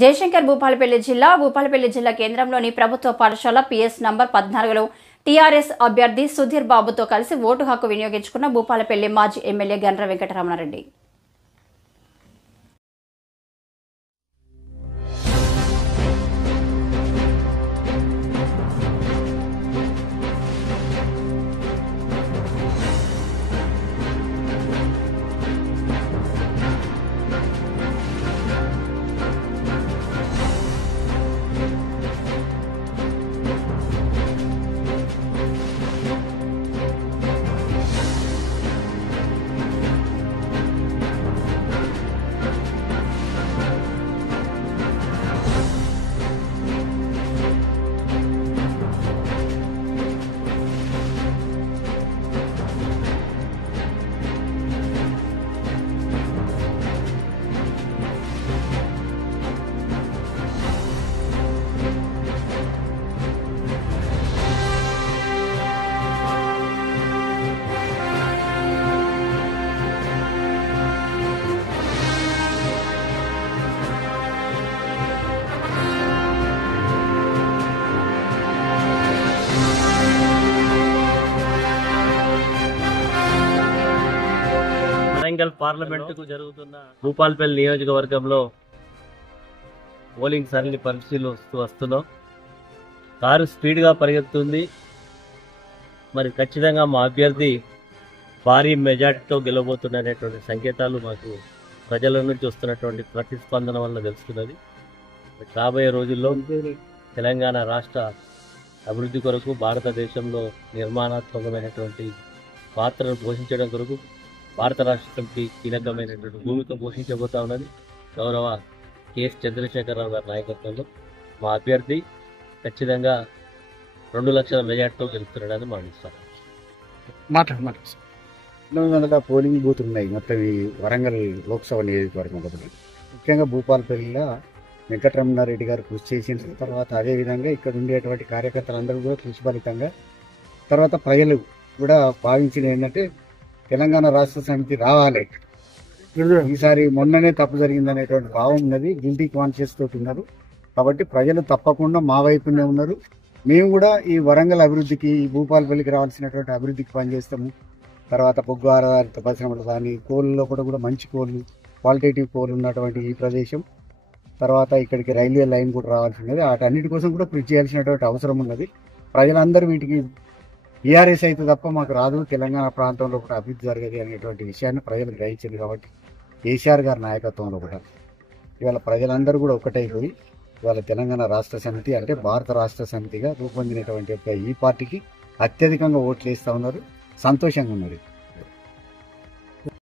జయశంకర్ భూపాలపల్లి జిల్లా కేంద్రంలోని ప్రభుత్వ పాఠశాల PS నంబర్ 14లో టీఆర్ఎస్ అభ్యర్థి సుధీర్ బాబుతో కలిసి ఓటు హక్కు వినియోగించుకున్న భూపాలపల్లి మాజీ ఎమ్మెల్యే గండ్ర వెంకటరమణారెడ్డి. వరంగల్ పార్లమెంటుకు జరుగుతున్న భూపాలపల్లి నియోజకవర్గంలో పోలింగ్ సరళి పరిశీలిస్తూ వస్తున్నాం. కారు స్పీడ్గా పరిగెత్తుంది. మరి ఖచ్చితంగా మా అభ్యర్థి భారీ మెజార్టీతో గెలవబోతున్నటువంటి సంకేతాలు మాకు ప్రజల నుంచి వస్తున్నటువంటి ప్రతిస్పందన వల్ల తెలుస్తున్నది. రాబోయే రోజుల్లో తెలంగాణ రాష్ట్ర అభివృద్ధి కొరకు భారతదేశంలో నిర్మాణాత్మకమైనటువంటి పాత్రను పోషించడం కొరకు భారత రాష్ట్ర సమితి కీలకమైనటువంటి భూమిక పోషించబోతా ఉన్నది. గౌరవ కెఎస్ చంద్రశేఖరరావు గారి నాయకత్వంలో మా అభ్యర్థి ఖచ్చితంగా 2 లక్షల మెజార్టీతో గెలుస్తున్నాడని భావిస్తాం. 900 పోలింగ్ బూతులు ఉన్నాయి మొత్తం ఈ వరంగల్ లోక్సభ నియోజకవర్గం ఒకటి. ముఖ్యంగా భూపాలపల్లిలో వెంకటరమణారెడ్డి గారు కృషి చేసిన తర్వాత అదేవిధంగా ఇక్కడ ఉండేటువంటి కార్యకర్తలందరూ కూడా కృషి ఫలితంగా తర్వాత ప్రజలు కూడా భావించిన ఏంటంటే తెలంగాణ రాష్ట్ర సమితి రావాలి, ఈసారి మొన్ననే తప్పు జరిగిందనేటువంటి భావం ఉన్నది. గిల్టీ కాన్షియస్ తోటి ఉన్నారు. కాబట్టి ప్రజలు తప్పకుండా మా వైపునే ఉన్నారు. మేము కూడా ఈ వరంగల్ అభివృద్ధికి, ఈ భూపాలపల్లికి రావాల్సినటువంటి అభివృద్ధికి పనిచేస్తాము. తర్వాత బొగ్గు ఆధారిత పరిశ్రమలు కానీ, కోళ్ళలో కూడా మంచి కోళ్ళు, క్వాలిటేటివ్ కోళ్ళు ఉన్నటువంటి ఈ ప్రదేశం, తర్వాత ఇక్కడికి రైల్వే లైన్ కూడా రావాల్సి ఉన్నది. వాటన్నిటి కోసం కూడా కృషి చేయాల్సినటువంటి అవసరం ఉన్నది. ప్రజలందరూ వీటికి టీఆర్ఎస్ అయితే తప్ప మాకు రాదు, తెలంగాణ ప్రాంతంలో కూడా అభివృద్ధి జరగదు అనేటువంటి విషయాన్ని ప్రజలు గ్రహించింది. కాబట్టి కేసీఆర్ గారి నాయకత్వంలో కూడా ఇవాళ ప్రజలందరూ కూడా ఒకటైపోయి ఇవాళ తెలంగాణ రాష్ట్ర సమితి అంటే భారత రాష్ట్ర సమితిగా రూపొందినటువంటి ఈ పార్టీకి అత్యధికంగా ఓట్లు వేస్తూ ఉన్నారు. సంతోషంగా ఉన్నారు.